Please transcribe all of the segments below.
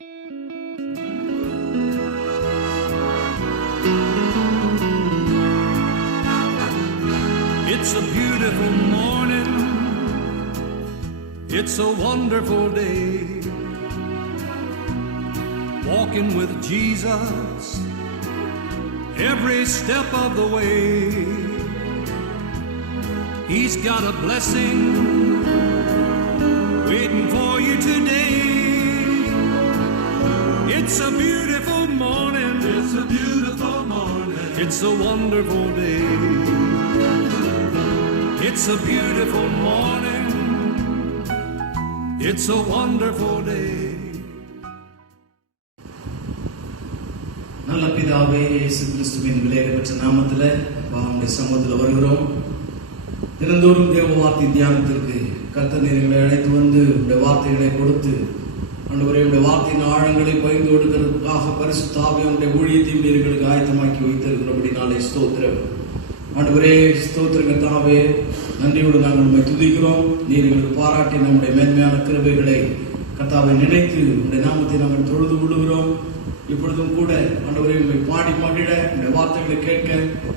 It's a beautiful morning, it's a wonderful day, walking with Jesus every step of the way. He's got a blessing waiting for you today. It's a beautiful morning, it's a beautiful morning, it's a wonderful day. It's a beautiful morning, it's a wonderful day. நல்ல பிதாவே, இயேசு கிறிஸ்துவின் விலையேறப்பட்ட நாமத்தில் உம்முடைய சமூகத்தில் வருகிறோம். தினந்தோறும் தேவ வார்த்தை தியானத்திற்கு கர்த்தர் எங்களை அழைத்து வந்து உடைய வார்த்தைகளை கொடுத்து ஆண்டவரே உடைய வார்த்தையின் ஆழங்களை பகிர்ந்து கொடுக்கிறதுக்காக பரிசுத்த ஆவியானவருடைய ஊழியத்தையும் எங்களுக்கு ஆயத்தமாக்கி வைத்திருக்கிறபடி நாளை ஸ்தோத்திரம். ஆண்டவரே ஸ்தோத்திர கர்த்தாவே, நன்றியோடு நாங்கள் உண்மை துதிக்கிறோம். நீர் எங்களுக்கு பாராட்டி நம்முடைய மேன்மையான கிருபைகளை கர்த்தாவை நினைத்து உடைய நாமத்தை நாங்கள் தொழுது கொள்கிறோம். இப்பொழுதும் கூட ஆண்டவரே உண்மை பாடி மகிழ உடைய வார்த்தைகளை கேட்க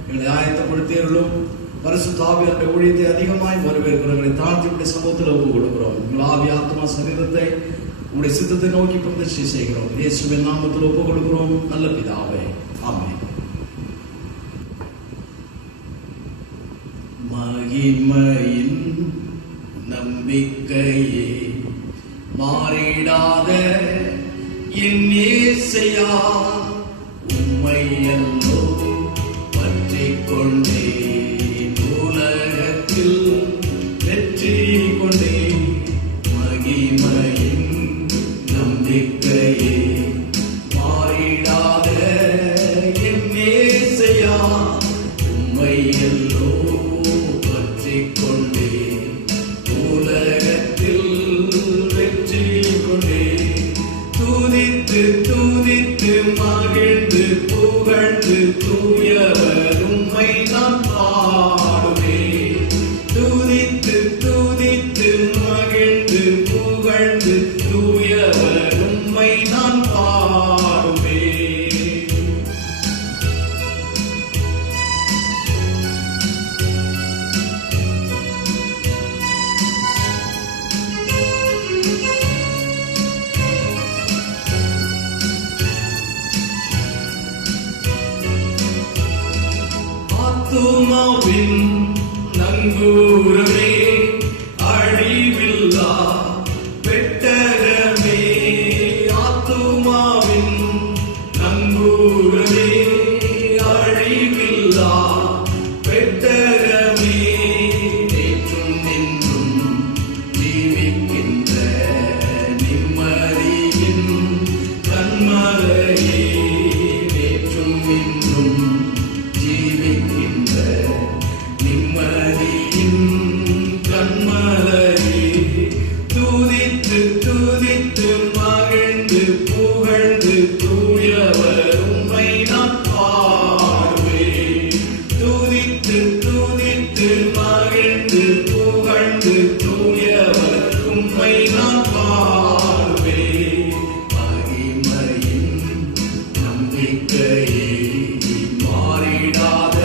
எங்களை ஆயத்தப்படுத்தியர்களும் பரிசுத்த ஆவியானவருடைய ஊழியத்தை அதிகமாய் வரவேற்கிறவர்களை தாழ்த்தி உடைய சமூகத்தில் ஒப்புக் கொடுக்கிறோம். எங்கள் ஆவி ஆத்மா சரீரத்தை உடைய சித்தத்தை நோக்கி பிரதிஷ்டை செய்கிறோம். இயேசுவின் நாமத்தில் ஒப்புக் கொடுக்கிறோம் நல்ல பிதாவே, ஆமென். மகிமையின் நம்பிக்கையே மாறிடாத என் இயேசையா, உம்மையல்லோ பற்றிக் கொண்டே உலகத்தில் வெற்றி கொண்டே. மகிமையின் நம்பிக்கையே மாறிடாத என் இயேசையா, உம்மையல்லோ கொண்டே உலகத்தில் வெற்றி கொண்டே. துதித்து துதித்து மகிழ்ந்து புகழ்ந்து தூயவர் உம்மை நான் பாடுவேன். துதித்து துதித்து மகிழ்ந்து புகழ்ந்து தூயவர் உம்மை நான் பாடுவேன். ஆத்துமாவின் நங்கூரமே, அழிவில்லா பெட்டகமே. ஆத்துமாவின் நங்கூரமே, அழிவில்லா பெட்டகமே. நேற்றும் நின்றும் ஜீவிக்கின்ற நிம்மதியின் கண்மலையே. நேற்றும் நின்றும் ஜீவிக்கின்ற நிம்மதியின் கண்மலையே. துதித்து துதித்து மகிழ்ந்து புகழ்ந்து தூயவர் உம்மை நான் பாடுவேன். துதித்து துதித்து மகிழ்ந்து புகழ்ந்து தூயவர் உம்மை நான் பாடுவேன். மகிமையின் நம்பிக்கையே மாறிடாத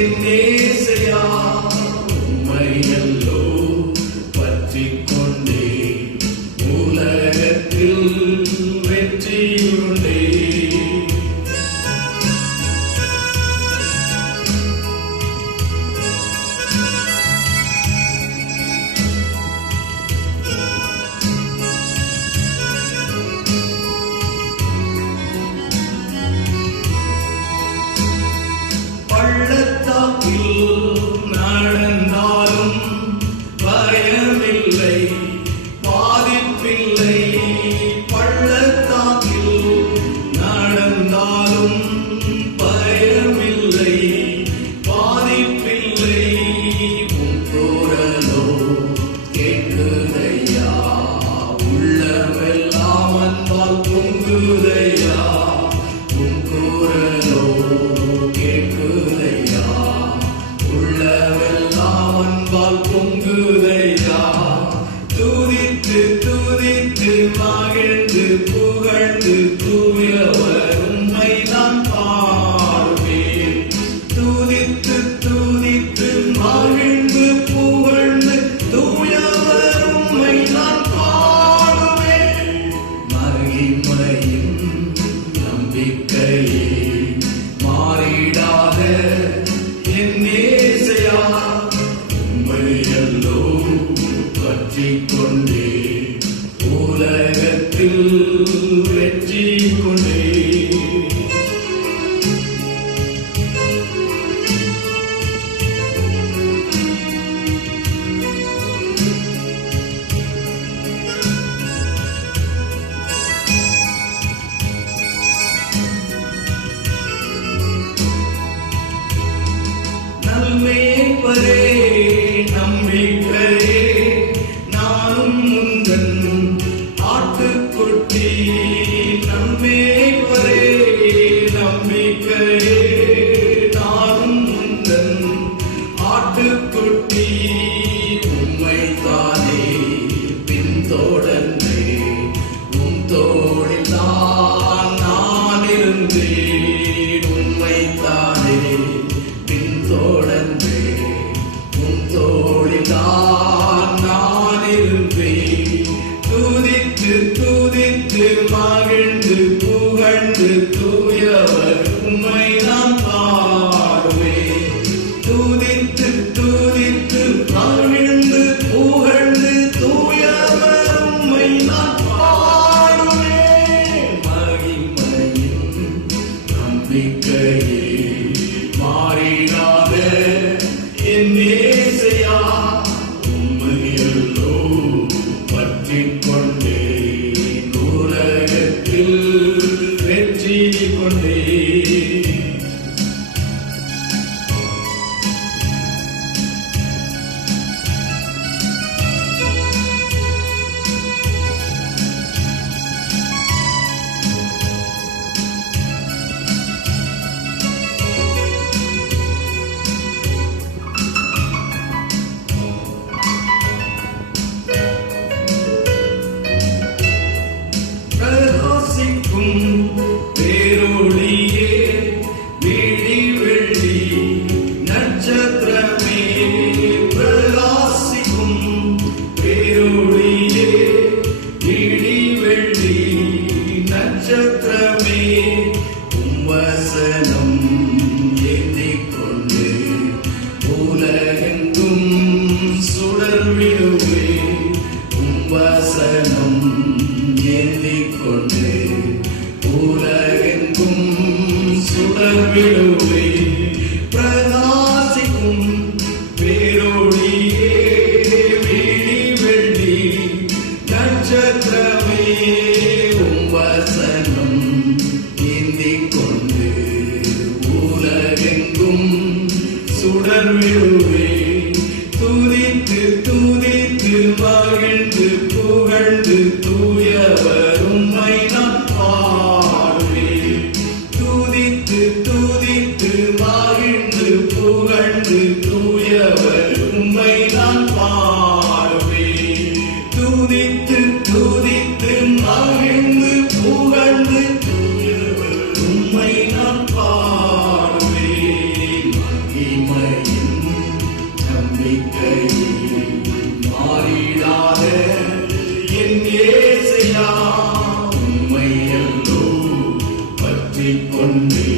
என் இயேசையா, உம்மையல்லோ பற்றிக் கொண்டே உலகத்தில் வெற்றி கொண்டே. பள்ளத்தாக்கில் நடந்தாலும் பயமில்லை, பாதிப்பில்லை. பள்ளத்தாக்கில் நடந்தாலும் பயமில்லை, பாதிப்பில்லை. உன் குரலோ கேட்குதையா, உள்ளமெல்லாம் அன்பால் பொங்குதையா. உன் குரலோ கேட்குதையா, உள்ளமெல்லாம் அன்பால் பொங்குதையா. துதித்து துதித்து மகிழ்ந்து உம்மையல்லோ பற்றிக் கொண்டே உலகத்தில் வெற்றி கொண்டே. நல்மேய்ப்பரே நம்பிக்கையே நானும் உந்தன் ஆட்டுக்குட்டி. நல்மேய்ப்பரே நம்பிக்கையே நானும் உந்தன் ஆட்டுக்குட்டி. உம்மைத்தானே பின்தொடர்ந்தே உம் தோளில்தான் நான் இருந்தேன். உம்மைத்தானே பின்தொடர்ந்தே உம் தோளில்தான் நான் இருந்தேன். துதித்து துதித்து மகிழ்ந்து புகழ்ந்து தூயவர் உம்மை நான் பாடுவேன். துதித்து துதித்து மகிழ்ந்து புகழ்ந்து தூயவர் உம்மை நான் பாடுவேன். மகிமையின் நம்பிக்கையே மாறிடாத என் இயேசையா உம்மையல்லோ பற்றிக் கொண்டே உலகத்தில் வெற்றி கொண்டே. பிரகாசிக்கும் பேரொளியே விழி வெள்ளி நட்சத்திரமே. பிரகாசிக்கும் பேரொளியே விழி வெள்ளி நட்சத்திரமே. உம் வசனம் ஏந்திக் கொண்டு உலகெங்கும் சுடர் விடுவே. உம் வசனம் ஏந்திக் கொண்டு உலகெங்கும் சுடர் விடுவே. பிரகாசிக்கும் பேரொளியே விழி வெள்ளி நட்சத்திரமே. உம் வசனம் ஏந்திக் கொண்டு உலகெங்கும் சுடர் விடுவே. துதித்து துதித்து மகிழ்ந்து புகழ்ந்து தூயவர் உம்மை நான் பாடுவேன். துதித்து துதித்து மகிழ்ந்து புகழ்ந்து தூயவர் உம்மை நான் பாடுவேன். துதித்து துதித்து மகிழ்ந்து புகழ்ந்து தூயவர் உம்மை நான் பாடுவேன். மகிமையின் நம்பிக்கையே மாறிடாத என் இயேசையா உம்மையல்லோ பற்றிக் கொண்டே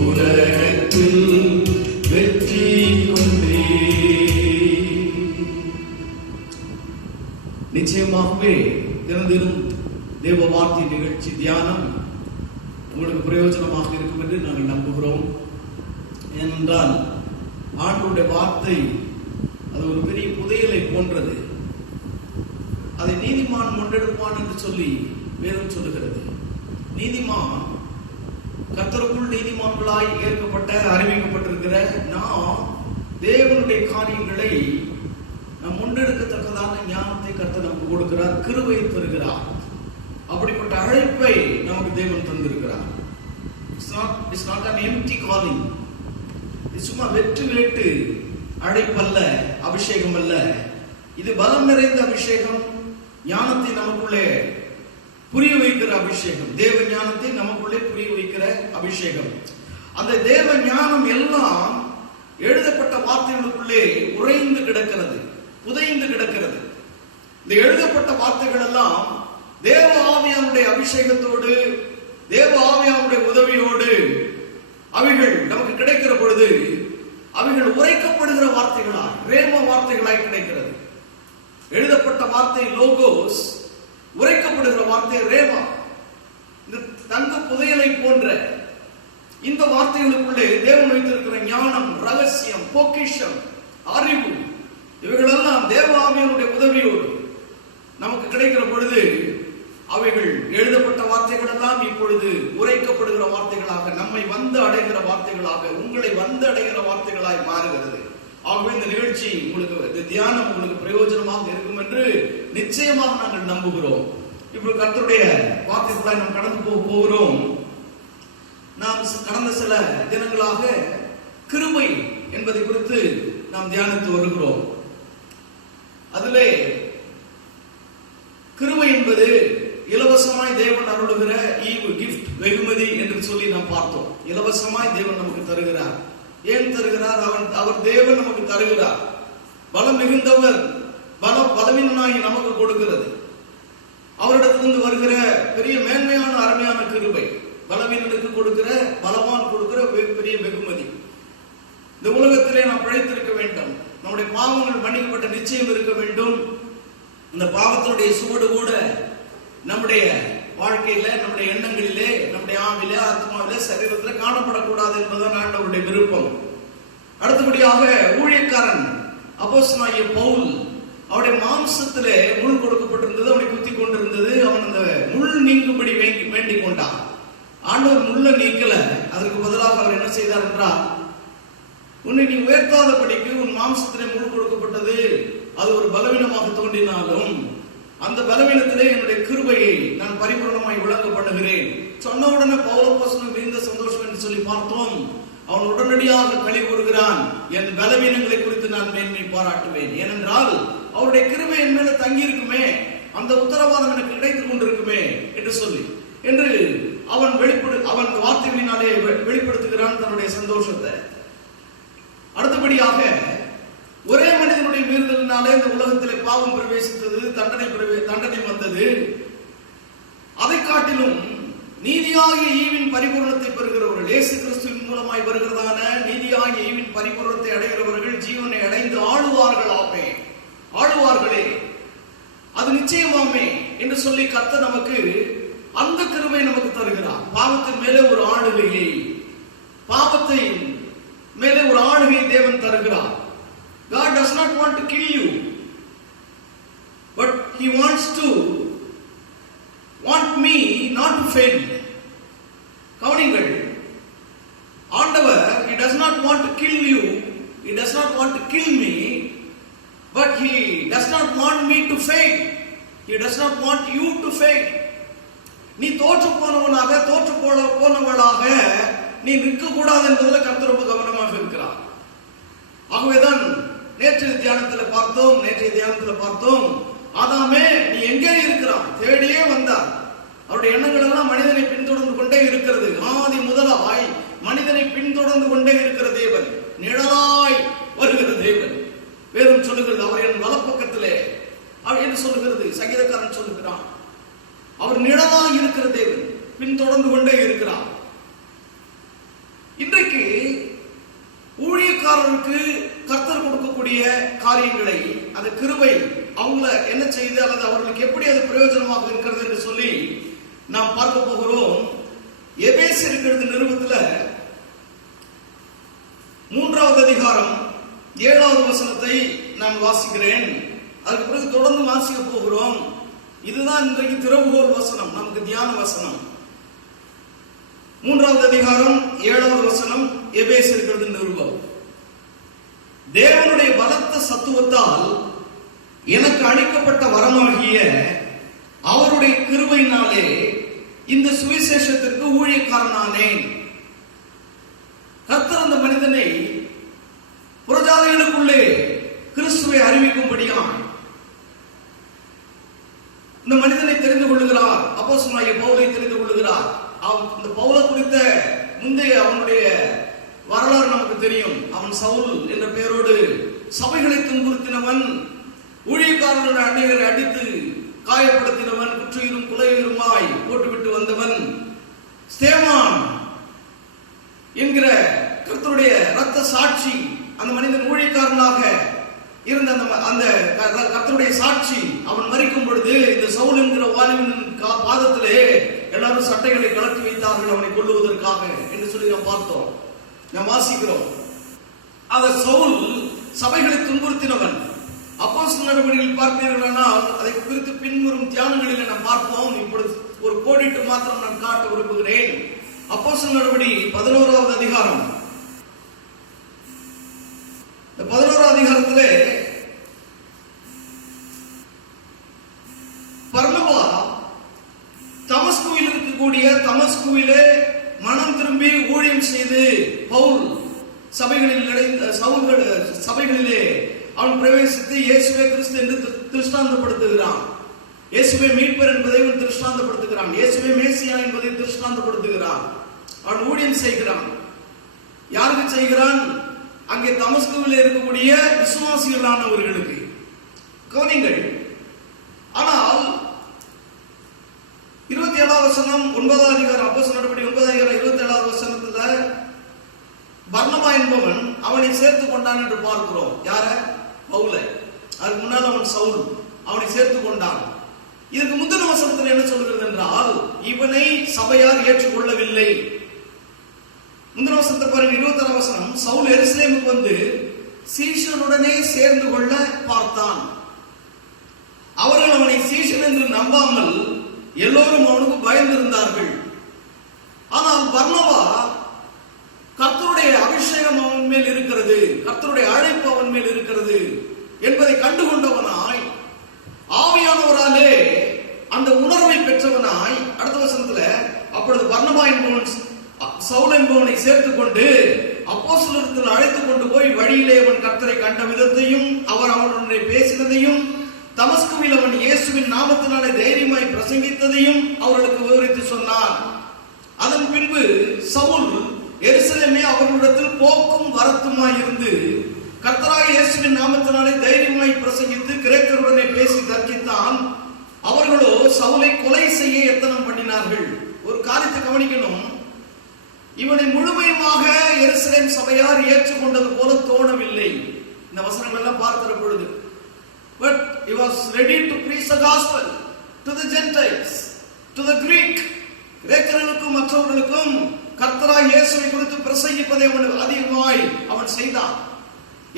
உலகத்தில் வெற்றி கொண்டே. நிச்சயமாகவே தினதினம் தேவ வார்த்தை நிகழ்ச்சி தியானம் உங்களுக்கு பிரயோஜனமாக இருக்கும் என்று நாங்கள் நம்புகிறோம். ஏனென்றால் ஆண்டவருடைய வார்த்தை அது ஒரு பெரிய புதையலை போன்றது. அதை நீதிமான் முன்னெடுப்பான் என்று சொல்லி வேதம் சொல்லுகிறது. நீதிமான் கர்த்தருக்குள் நீதிமான்களாய் ஏற்கப்பட்ட அறிவிக்கப்பட்டிருக்கிற நாம் தேவனுடைய காரியங்களை நாம் முன்னெடுக்கத்தக்கதான ஞானத்தை கர்த்தர் நமக்கு கொடுக்கிறார், கிருபையை தருகிறார். அப்படிப்பட்ட அழைப்பை நமக்கு தேவன் தந்திருக்கிறார். It's not an empty calling. இது சும்மா வெற்று வேட்டு அழைப்பல்ல, அபிஷேகம் அல்ல. இது பலம் நிறைந்த அபிஷேகம், ஞானத்தை நமக்குள்ளே புரிய வைக்கிற அபிஷேகம், தேவ ஞானத்தை நமக்குள்ளே புரிய வைக்கிற அபிஷேகம். அந்த தேவ ஞானம் எல்லாம் எழுதப்பட்ட வார்த்தைகளுக்குள்ளே உறைந்து கிடக்கிறது, புதைந்து கிடக்கிறது. இந்த எழுதப்பட்ட வார்த்தைகள் எல்லாம் தேவ ஆவியானுடைய அபிஷேகத்தோடு, தேவ ஆவியானுடைய உதவியோடு அவைகள் நமக்கு கிடைக்கிற பொழுது அவைகள் உரைக்கப்படுகிற வார்த்தைகளாய், ரேம வார்த்தைகளாய் கிடைக்கிறது. எழுதப்பட்ட வார்த்தை லோகோஸ், உரைக்கப்படுகிற வார்த்தை ரேமா. இந்த தங்க புதையலை போன்ற இந்த வார்த்தைகளுக்குள்ளே தேவன் வைத்திருக்கிற ஞானம், ரகசியம், பொக்கிஷம், அறிவு, இவைகளெல்லாம் தேவ ஆவியானுடைய உதவியோடு நமக்கு கிடைக்கிற பொழுது அவைகள் எழுதப்பட்ட வார்த்தைகள் எல்லாம் இப்பொழுது உரைக்கப்படுகிற வார்த்தைகளாக, நம்மை வந்து அடைகிற வார்த்தைகளாக, உங்களை வந்து அடைகிற வார்த்தைகளாய் மாறுகிறது. ஆகவே இந்த நிகழ்ச்சி உங்களுக்கு, இந்த தியானம் உங்களுக்கு பிரயோஜனமாக இருக்கும் என்று நிச்சயமாக நாங்கள் நம்புகிறோம். இப்ப கர்த்தருடைய வார்த்தைகளாய் நாம் கடந்து போகிறோம். நாம் கடந்த சில தினங்களாக கிருபை என்பதை குறித்து நாம் தியானித்து வருகிறோம். அதிலே கிருபை என்பது இலவசமாய் தேவன் அருளுகிற ஈவு, கிஃப்ட், வெகுமதி என்று சொல்லி நாம் பார்த்தோம். இலவசமாய் தேவன் நமக்கு தருகிறார். ஏன் தருகிறார்? அவர் தேவன் நமக்கு தருகிறார். பலம் மிகுந்தவர் பலவீனனாகி நமக்கு கொடுக்கிறது. அவரிடத்திலிருந்து வருகிற பெரிய மேன்மையான அருமையான கிருபை, பலவீனனுக்கு கொடுக்கிற, பலவான் கொடுக்கிற பெரிய வெகுமதி. இந்த உலகத்திலே நாம் பிழைத்திருக்க வேண்டும், நம்முடைய பாவங்கள் மன்னிக்கப்பட்ட நிச்சயம் இருக்க வேண்டும். இந்த பாவத்தினுடைய சுவடு கூட நம்முடைய வாழ்க்கையில, நம்முடைய எண்ணங்களிலே, நம்முடைய ஆவிலே, ஆத்மாவிலே, சரீரத்திலே காணப்படக்கூடாது என்பதுதான் ஆண்டவருடைய விருப்பம். அடுத்தபடியாக ஊழியக்காரன் அப்போஸ்தலனாகிய பவுல், அவருடைய மாம்சத்திலே முள் கொடுக்கப்பட்டிருந்தது, அவனை குத்தி கொண்டிருந்தது. அவன் அந்த முள் நீங்கும்படி வேண்டிக் கொண்டான். ஆண்டவர் முள்ள நீக்கல, அதற்கு பதிலாக அவர் என்ன செய்தார் என்றால், உன்னை நீ உயர்த்தாதபடிக்கு உன் மாம்சத்திலே முள் கொடுக்கப்பட்டது, அது ஒரு பலவீனமாக தோன்றினாலும் அந்த பலவீனத்திலே என்னுடைய கிருபையை நான் பரிபூர்ணமாய் விளங்க பண்ணுகிறேன் சொன்ன உடனே பவுலப்போஸ்தலன் மிகுந்த சந்தோஷம் என்று சொல்லி பார்த்தோம். அவன் உடனடியாக களி கூறுகிறான், என் பலவீனங்களை குறித்து நான் மேன்மை பாராட்டுவேன், ஏனென்றால் அவருடைய கிருபை என் மேல தங்கி இருக்குமே, அந்த உத்தரவாதம் எனக்கு கிடைத்துக் கொண்டிருக்குமே என்று சொல்லி என்று அவன் வார்த்தைகளினாலே வெளிப்படுத்துகிறான் தன்னுடைய சந்தோஷத்தை. அடுத்தபடியாக ஒரே மனிதனுடைய மீறுதலினாலே இந்த உலகத்திலே பாவம் பிரவேசித்தது, தண்டனை வந்தது. அதை காட்டிலும் நீதியாகிய ஈவின் பரிபூரணத்தை பெறுகிறவர்கள், இயேசு கிறிஸ்துவின் மூலமாய் வருகிறதான நீதியாகிய ஈவின் பரிபூரணத்தை அடைகிறவர்கள் ஜீவனை அடைந்து ஆளுவார்களே, அது நிச்சயமாமே என்று சொல்லி கர்த்தர் நமக்கு அந்த கிருபை நமக்கு தருகிறார். பாவத்தின் மேலே ஒரு ஆளுகையை, பாவத்தை மேலே ஒரு ஆளுகையை தேவன் தருகிறார். God does not want to kill you, but He wants me not to fail. கவனிங்கள், ஆண்டவர் He does not want to kill you, He does not want to kill me, but He does not want me to fail. He does not want you to fail. நீ தோற்று போனவளாக நீ நிற்க கூடாது என்பதில் கர்த்தர் ரொம்ப கவனமாக இருக்கிறார். ஆகவேதான் நேற்றைய தியானத்தில் பார்த்தோம், ஆதாமே நீ எங்கே இருக்கிறாய்? தேடியே வந்தார். அவருடைய எண்ணங்கள் எல்லாம் மனிதனை பின்தொடர்ந்து கொண்டே இருக்கிறது. ஆதி முதலாய் மனிதனை பின்தொடர்ந்து கொண்டே இருக்கிற தேவன், நிழலாய் வருகிற தேவன். வேதம் சொல்லுகிறது, அவர் என் வலப்பக்கத்திலே, அவர் என்று சொல்லுகிறது, சங்கீதக்காரன் சொல்லுகிறான், அவர் நிழலாய் இருக்கிற தேவன், பின்தொடர்ந்து கொண்டே இருக்கிறார். இன்றைக்கு ஊழியக்காரருக்கு கர்த்தர் கொடுக்கக்கூடிய காரியங்களை, அந்த கிருபை அவங்கள என்ன செய்து அல்லது அவர்களுக்கு எப்படி அது பிரயோஜனமாக இருக்கிறது என்று சொல்லி நாம் பார்க்க போகிறோம். எபேசியர் நிருபத்துல 3வது அதிகாரம் 7வது வசனத்தை நான் வாசிக்கிறேன். அதுக்கு பிறகு தொடர்ந்து வாசிக்க போகிறோம். இதுதான் இன்றைக்கு திறவுகோல் வசனம், நமக்கு தியான வசனம். 3வது அதிகாரம் 7வது வசனம், எபேசியர் நிருபம். தேவனுடைய பலத்த சத்துவத்தால் எனக்கு அளிக்கப்பட்ட வரமாகிய அவருடைய கிருபையினாலே இந்த சுவிசேஷத்திற்கு ஊழியக்காரனானேன். கர்த்தர் அந்த மனிதனை புறஜாதிகளுக்குள்ளே கிறிஸ்துவை அறிவிக்கும்படியான் இந்த மனிதனை தெரிந்து கொள்ளுகிறார். அப்போஸ்தலனாகிய பவுலை தெரிந்து கொள்ளுகிறார். இந்த பவுலை குறித்த முந்தைய அவனுடைய வரலாறு நமக்கு தெரியும். அவன் சவுல் என்ற பெயரோடு சபைகளை துன்புறுத்தினவன், ஊழியக்காரர்களுடைய அநேகரை அடித்து காயப்படுத்தினவன், குற்றையிலும் குலையிலுமாய் போட்டுவிட்டு வந்தவன். ஸ்தேவான் என்கிற கர்த்தருடைய இரத்த சாட்சி அந்த மனிதன் ஊழியக்காரனாக இருந்த அந்த கர்த்தருடைய சாட்சி அவன் மரிக்கும் பொழுது இந்த சவுல் என்கிற வாலிபன் பாதத்திலே எல்லாரும் சட்டைகளை கலட்டி வைத்தார்கள் அவனை கொல்லுவதற்காக என்று சொல்லி நாம் பார்த்தோம், நாம் வாசிக்கிறோம். அந்த சவுல் சபைகளை துன்புறுத்தினவன். அப்போஸ்தலர் நடவடிக்கையில் பார்ப்பீர்களானால் அதை குறித்து பின்வரும் தியானங்களில் நாம் பார்ப்போம். இப்பொழுது ஒரு கோடிட்டு மாத்திரம் நான் காட்ட விரும்புகிறேன். அப்போஸ்தலர் நடவடிக்கை 11வது அதிகாரம். இந்த 11வது அதிகாரத்திலே பர்னபா தமஸ்குவில் இருக்கக்கூடிய தமஸ்குவிலே மனம் திரும்பி ஊழியம் செய்து பவுல் சபைகளிலே அவன் பிரவேசித்து இயேசுவே கிறிஸ்து என்று திருஷ்டாந்தப்படுத்துகிறான். இயேசுவே மீட்பர் என்பதை அவன் திருஷ்டாந்தப்படுத்துகிறான். இயேசுவே மேசியா என்பதை திருஷ்டாந்தப்படுத்துகிறான். அவன் ஊழியம் செய்கிறான். யாருக்கு செய்கிறான்? அங்கே தமஸ்குவில் இருக்கக்கூடிய விசுவாசிகளானவர்களுக்கு. கவனிங்கள். ஆனால் 27வது வசனம் 9வது அதிகாரம் அப்போஸ்தலர் நடவடிக்கை 9வது அதிகாரம் 27வது வசனத்துல பர்னபா என்பவன் அவனை சேர்த்துக் கொண்டான் என்று பார்க்கிறோம். யார? பவுலை. அதுக்கு முன்னால் அவன் சவுல். அவனை சேர்த்துக் கொண்டான். இதுக்கு முந்தின வசனத்தில் என்ன சொல்கிறது என்றால் இவனை சபையார் ஏற்றுக்கொள்ளவில்லை. முந்தின வசனத்தை பாருங்க, 26வது வசனம். சவுல் எருசலேமுக்கு வந்து சீஷனுடனே சேர்ந்து கொள்ள பார்த்தான். அவர்கள் அவனை சீஷன் என்று நம்பாமல் எல்லோரும் அவனுக்கு பயந்திருந்தார்கள். ஆனால் பர்னபா கர்த்தருடைய அபிஷேகம் அவன் மேல் இருக்கிறது, கர்த்தருடைய அழைப்பு அவன் மேல் இருக்கிறது என்பதை கண்டுகொண்டவனாய் ஆவியானவராலே அந்த உணர்வை பெற்றவனாய் அடுத்த வசனத்துல அப்பொழுது பர்னபா என்பவன் சவுல் என்பவனை சேர்த்துக் கொண்டு அப்போஸ்தலரிடத்தில் அழைத்துக் கொண்டு போய் வழியிலே அவன் கர்த்தரை கண்ட விதத்தையும் அவர் அவனுடைய பேசினதையும் தமஸ்குவில் அவன் இயேசுவின் நாமத்தினாலே தைரியமாய் பிரசங்கித்ததையும் அவர்களுக்கு விவரித்து சொன்னான். அதன் பின்பு சவுல் எருசலேமே அவர்களிடத்தில் போக்கும் வரத்துமாய் இருந்து கர்த்தராகிய இயேசுவின் நாமத்தினாலே தைரியமாய் பிரசங்கித்து கிரேக்கருடனே பேசி தர்க்கித்தான். அவர்களோ சவுலை கொலை செய்ய எத்தனம் பண்ணினார்கள். ஒரு காரியத்தை கவனிக்கணும். இவனை முழுமையாக எருசலேம் சபையார் ஏற்றுக்கொண்டது போல தோணவில்லை இந்த வசனங்கள் எல்லாம் பார்க்கிற பொழுது. But he was ready to preach the gospel to the Gentiles, to the Greek. கிரேக்கர்களுக்கும் மற்றவர்களுக்கும் கர்த்தராகிய இயேசுவை குறித்து பிரசங்கிப்பதை அதிகமாய் அவன் செய்தான்.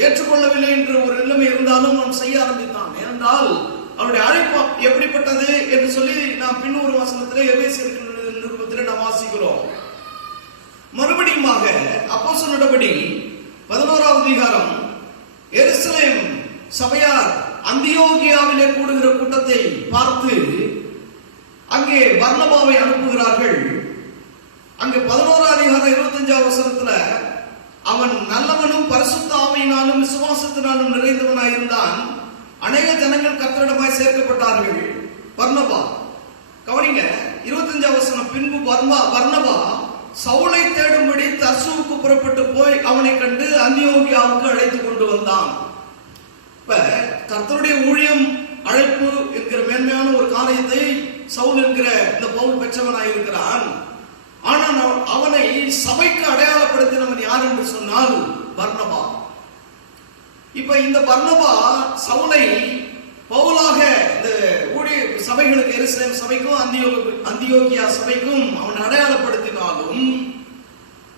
ஏற்றுக்கொள்ளவில்லை என்ற ஒரு நிலைமை இருந்தாலும் அவன் செய்ய ஆரம்பித்தான். ஏனென்றால் அவனுடைய அழைப்பு எப்படிப்பட்டது என்று சொல்லி நாம் பின்னொரு வசனத்திலே எபேசியர் நிருபத்திலே நாம் வாசிக்கிறோம். மறுபடியுமாக அப்போஸ்தலர் நடவடிக்கை 11வது அதிகாரம் எருசலேம் சபையார் அந்தியோகியாவிலே கூடுகிற கூட்டத்தை பார்த்து அங்கே பர்னபாவை அனுப்புகிறார்கள். அங்கே 11வது அதிகாரம் 25வது வசனத்துல அவன் நல்லவனும் பரிசுத்த ஆவியினாலும் விசுவாசத்தினாலும் நிறைந்தவனாயிருந்தான். அநேக ஜனங்கள் கர்த்தரிடமாய் சேர்க்கப்பட்டார்கள். பர்னபா கவனிங்க 25வது வசனம். பின்பு பர்னபா சவுலை தேடும்படி தர்சுவுக்கு புறப்பட்டு போய் அவனை கண்டு அந்தியோகியாவுக்கு அழைத்துக் கொண்டு வந்தான். இப்ப கர்த்தருடைய ஊழியம் அழைப்பு என்கிற மேன்மையான ஒரு காரியத்தை சவுல் என்கிற இந்த பவுல் பெற்றவனாயிருக்கிறான். ஆனால் அவனை சபைக்கு அடையாளப்படுத்தினவன் யார் என்று சொன்னால் பர்னபா. இப்ப இந்த பர்னபா சவுலை பவுலாக இந்த ஊழிய சபைகளுக்கு எருசலேம் சபைக்கும் அந்தியோகியா சபைக்கும் அவன் அடையாளப்படுத்தினாலும்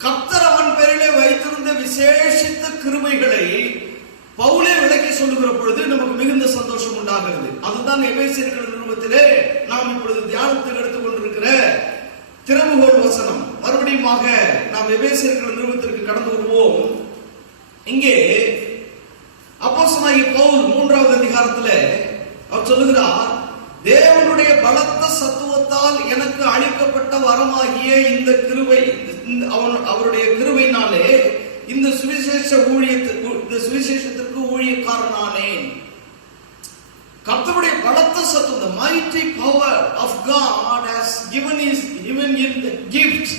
கர்த்தர் அவன் பேரிலே வைத்திருந்த விசேஷித்த கிருபைகளை பவுலே விளக்கி சொல்லுகிற பொழுது நமக்கு மிகுந்த சந்தோஷம் உண்டாகிறது. அதுதான் எபேசியர் நிருபத்திலே நாம் இப்பொழுது தியானத்துக்கு எடுத்துக் கொண்டிருக்கிற திறவுகோல் வசனம். மறுபடியுமாக நாம் எபேசியர் நிருபத்திற்கு கடந்து வருவோம். இங்கே அப்போஸ்தலனாகிய பவுல் 3வது அதிகாரத்திலே அவர் சொல்லுகிறார், தேவனுடைய பலத்த சத்துவத்தால் எனக்கு அளிக்கப்பட்ட வரமாகிய இந்த கிருபை, அவருடைய கிருபையினாலே இந்த சுவிசேஷத்திற்கு ஊழியக்காரனானேன். கர்த்தருடைய பலத்த சத்துவம், the mighty power of God has given him the gift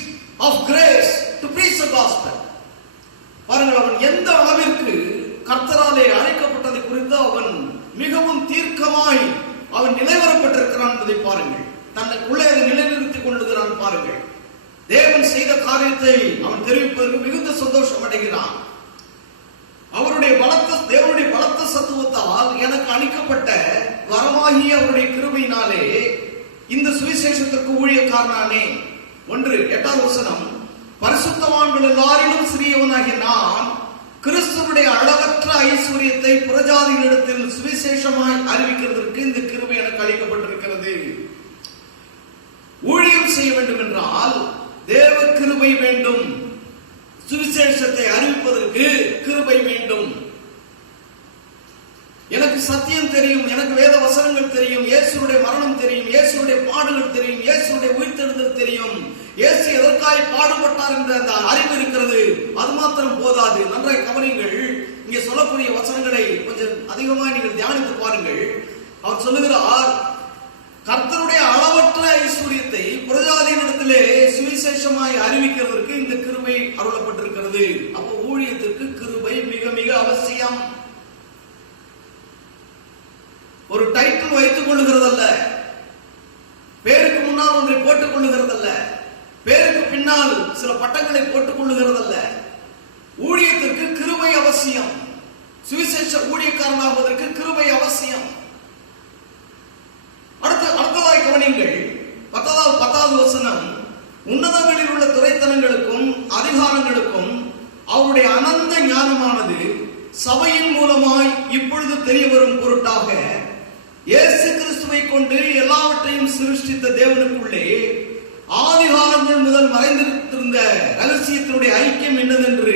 of grace to preach the gospel. பாருங்கள், அவன் எந்த அளவிற்கு கர்த்தராலே அழைக்கப்பட்டதை குறித்து அவன் மிகவும் தீர்க்கமாய் அவன் நிலைவரப்பட்டிருக்கிறான் என்பதை பாருங்கள். தன்னுக்குள்ளே அதை நிலைநிறுத்திக் கொள்ளுகிறான் பாருங்கள். தேவன் செய்த காரியத்தை அவன் தெரிவிப்பதற்கு மிகுந்த சந்தோஷம் அடைகிறான். தேவனுடைய பலத்த சத்துவத்தால் எனக்கு அளிக்கப்பட்ட வரமாகிய அவருடைய கிருபையினாலே இந்த சுவிசேஷத்திற்கு ஊழியக்காரனானே. 8 பரிசுத்தவான்கள் எல்லாரிலும் சிறியவனாகிய நான் கிறிஸ்துவுடைய அளவற்ற ஐஸ்வரியத்தை புறஜாதிகளிடத்தில் சுவிசேஷமாய் அறிவிக்கிறதற்கு இந்த கிருபை எனக்கு அளிக்கப்பட்டிருக்கிறது. ஊழியம் செய்ய வேண்டும் என்றால் தேவ கிருபை வேண்டும். சுவிசேஷத்தை அறிவிப்பதற்கு கிருபை வேண்டும். எனக்கு சத்தியம் தெரியும், எனக்கு வேத வசனங்கள் தெரியும், இயேசுடைய மரணம் தெரியும், இயேசுடைய பாடுகள் தெரியும், இயேசுடைய உயிர்த்தெழுதல் தெரியும், இயேசு எதற்காக பாடுபட்டார் என்ற அந்த அறிவு இருக்கிறது. அது மாத்திரம் போதாது. நன்றாய் கவனிங்கள். இங்கே சொல்லக்கூடிய வசனங்களை கொஞ்சம் அதிகமாக நீங்கள் தியானித்து பாருங்கள். அவர் சொல்லுகிறார், கர்த்தருடைய அளவற்ற ஐஸ்வரியத்தை புறஜாதியினிடத்திலே சுவிசேஷமாய் அறிவிக்கிறதற்கு இந்த கிருபை அருளப்பட்டிருக்கிறது. அப்போ ஊழியத்திற்கு கிருபை மிக மிக அவசியம். ஒரு டைட்டில் வைத்துக் கொள்ளுகிறதல்ல, பேருக்கு முன்னால் ஒன்றை போட்டுக் கொள்ளுகிறதல்ல, பேருக்கு பின்னால் சில பட்டங்களை போட்டுக் கொள்ளுகிறதல்ல. ஊழியத்திற்கு கிருபை அவசியம். சுவிசேஷ ஊழியக்காரனாகுவதற்கு கிருபை அவசியம். அடுத்ததாய் கவனிங்கள். 10வது வசனம், உன்னதங்களில் உள்ள துரைத்தனங்களுக்கும் அதிகாரங்களுக்கும் அவருடைய அனந்த ஞானமானது சபையின் மூலமாய் இப்பொழுது தெரிய வரும் பொருட்டாக இயேசு கிறிஸ்துவை கொண்டு எல்லாவற்றையும் சிருஷ்டித்த தேவனுக்குள்ளே ஆதிகாலங்கள் முதல் மறைந்திருந்த ரகசியத்தினுடைய ஐக்கியம் என்னதென்று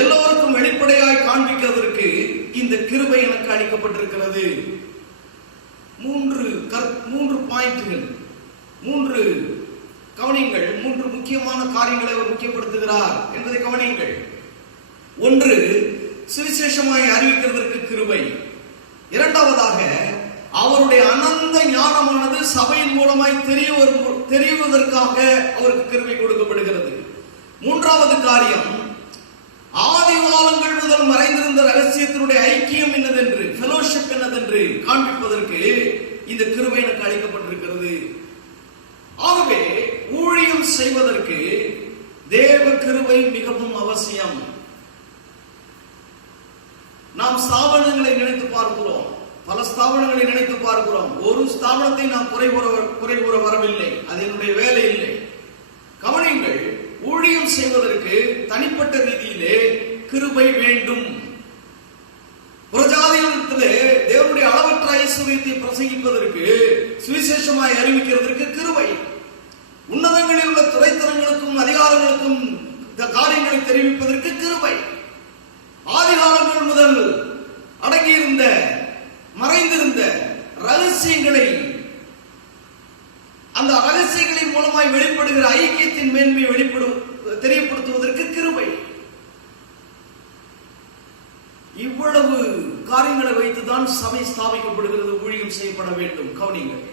எல்லோருக்கும் வெளிப்படையாய் காண்பிக்கிறதற்கு இந்த கிருபை எனக்கு அளிக்கப்பட்டிருக்கிறது. 3 பாயிண்ட்கள், 3 கவனிங்கள். 3 முக்கியமான காரியங்களை அவர் முக்கியப்படுத்துகிறார் என்பதை கவனிங்கள். 1, சுவிசேஷமாய் அறிவிக்கிறதற்கு கிருபை. 2வதாக, அவருடைய அனந்த ஞானமானது சபையின் மூலமாய் தெரிவதற்காக அவருக்கு கிருபை கொடுக்கப்படுகிறது. 3வது காரியம், ஆதிகாலங்கள் முதல் மறைந்திருந்த ரகசியத்தினுடைய ஐக்கியம் என்னதென்று, ஃபெலோஷிப் என்னதென்று காண்பிப்பதற்கு இந்த கிருபை எனக்கு அளிக்கப்பட்டிருக்கிறது. ஆகவே ஊழியம் செய்வதற்கு தேவ கிருபை மிகவும் அவசியம். நாம் ஸ்தாபனங்களை நினைத்து பார்க்கிறோம், பல ஸ்தாபனங்களை நினைத்து பார்க்கிறோம். ஒரு ஸ்தாபனத்தை நாம் குறை கூற வரவில்லை, அது என்னுடைய வேலை இல்லை. கவனிங்கள், ஊழியம் செய்வதற்கு தனிப்பட்ட ரீதியிலே கிருபை வேண்டும். புறஜாதிகளிடத்திலே தேவனுடைய அளவற்ற ஐஸ்வரியத்தை பிரசங்கிப்பதற்கு, சுவிசேஷமாய் அறிவிக்கிறதற்கு கிருபை. உன்னதங்களில் உள்ள துரைத்தனங்களுக்கும் அதிகாரங்களுக்கும் இந்த காரியங்களை தெரிவிப்பதற்கு கிருபை. ஆதிகாலங்கள் முதல் அடங்கியிருந்த மறைந்திருந்த ரகசியங்களை, அந்த ரகசியங்களின் மூலமாய் வெளிப்படுகிற ஐக்கியத்தின் மேன்மையை தெரியப்படுத்துவதற்கு கிருபை. இவ்வளவு காரியங்களை வைத்துதான் சபை ஸ்தாபிக்கப்படுகிறது, ஊழியம் செய்யப்பட வேண்டும். கவனிங்கள்,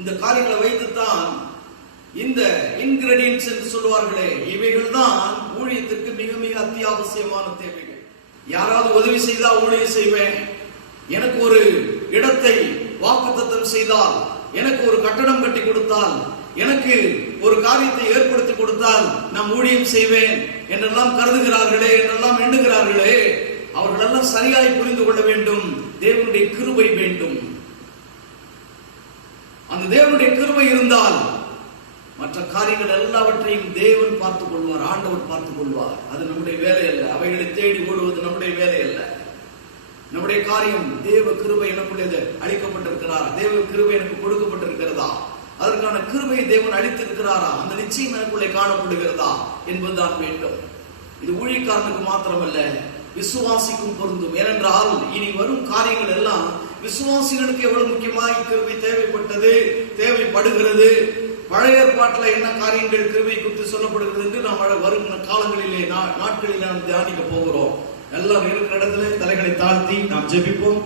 இந்த காரியங்களை வைத்துத்தான் இந்த இன்கிரெடியன்ட்ஸ் என்று சொல்வார்களே, இவைகள் தான் ஊழியத்திற்கு மிக மிக அத்தியாவசியமான தேவைகள். யாராவது உதவி செய்தால் ஊழியம் செய்வேன், எனக்கு ஒரு இடத்தை வாக்குத்தத்தம் செய்தால், எனக்கு ஒரு கட்டடம் கட்டி கொடுத்தால், எனக்கு ஒரு காரியத்தை ஏற்படுத்தி கொடுத்தால் நான் ஊழியம் செய்வேன் என்றெல்லாம் கருதுகிறார்களே, என்றெல்லாம் எண்ணுகிறார்களே, அவர்களெல்லாம் சரியாய் புரிந்து கொள்ள வேண்டும். தேவனுடைய கிருபை வேண்டும். அந்த தேவனுடைய கிருபை இருந்தால் மற்ற காரியங்கள் எல்லாவற்றையும் தேவன் பார்த்துக் கொள்வார், ஆண்டவர் பார்த்துக் கொள்வார். அது நம்முடைய வேலை அல்ல. அவைகளை தேடி ஓடுவது நம்முடைய வேலை அல்ல. நம்முடைய காரியம், தேவ கிருபை எனக்குள்ளே அளிக்கப்பட்டிருக்கிறார், தேவ கிருபை எனக்கு கொடுக்கப்பட்டிருக்கிறதா, அதற்கான கிருபையை தேவன் அளித்திருக்கிறாரா, அந்த நிச்சயம் எனக்குள்ளே காணப்படுகிறதா என்பதுதான் வேண்டும். இது ஊழியக்காரனுக்கு மாத்திரமல்ல, விசுவாசிக்கும் பொருந்தும். ஏனென்றால் இனி வரும் காரியங்கள் எல்லாம் விசுவாசிகளுக்கு எவ்வளவு முக்கியமாய் கிருபை தேவைப்படுகிறது. பழைய ஏற்பாட்டில் என்ன காரியங்கள் கிருபை குறித்து சொல்லப்படுகிறது என்று நாம் வரும் காலங்களிலே நாட்களிலே நாம் தியானிக்க போகிறோம். எல்லாரும் இருக்கிற இடத்துல தலைகளை தாழ்த்தி நாம் ஜெபிப்போம்.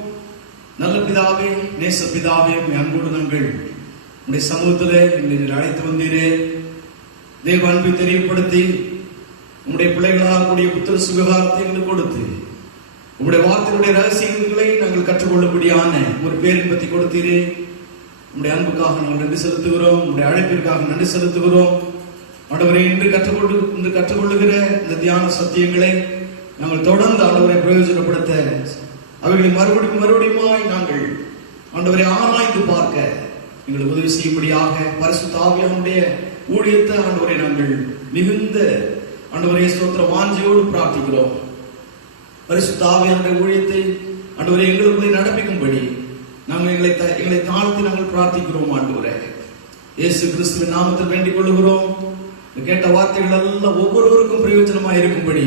நல்ல பிதாவே, நேச பிதாவே, அன்போடு நாங்கள் உடைய சமூகத்திலே அழைத்து வந்தீரே. தேவ அன்பை தெரியப்படுத்தி உங்களுடைய பிள்ளைகளாக கூடிய புத்திர சுகாரத்தை எங்களுக்கு கொடுத்து உங்களுடைய வார்த்தையுடைய ரகசியங்களை நாங்கள் கற்றுக்கொள்ளக்கூடியான ஒரு பேரின்பத்தை கொடுத்தீரே. உங்களுடைய அன்புக்காக நாங்கள் நன்றி செலுத்துகிறோம், உங்களுடைய அழைப்பிற்காக நன்றி செலுத்துகிறோம். ஆண்டவரே, இன்று கற்றுக்கொள்ளுகிற இந்த தியான சத்தியங்களை நாங்கள் தொடர்ந்து ஆண்டவரை பிரயோஜனப்படுத்த அவைகளை மறுபடியும் நாங்கள் ஆண்டவரை ஆராய்ந்து பார்க்க எங்களுக்கு உதவி செய்யும்படியாக பரிசுத்த ஆவியானுடைய ஊழியத்தை ஆண்டவரை நாங்கள் மிகுந்த ஆண்டவரே ஸ்தோத்திர வாஞ்சையோடு பிரார்த்திக்கிறோம். பரிசுத்த ஆவியானுடைய ஊழியத்தை ஆண்டவரை எங்களுக்குள்ளே நடப்பிக்கும்படி நாங்கள் எங்களை தாழ்த்தி நாங்கள் பிரார்த்திக்கிறோம். ஆண்டவரே இயேசு கிறிஸ்துவின் நாமத்தில் வேண்டிக் கொள்ளுகிறோம். கேட்ட வார்த்தைகள் எல்லாம் ஒவ்வொருவருக்கும் பிரயோஜனமாக இருக்கும்படி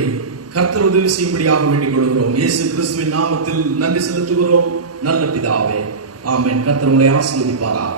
கர்த்தர் உதவி செய்யும்படியாக வேண்டிக் கொள்கிறோம். இயேசு கிறிஸ்துவின் நாமத்தில் நன்றி செலுத்துகிறோம் நல்ல பிதாவே, ஆமென். கர்த்தர் உங்களை ஆசீர்வதிப்பாராக.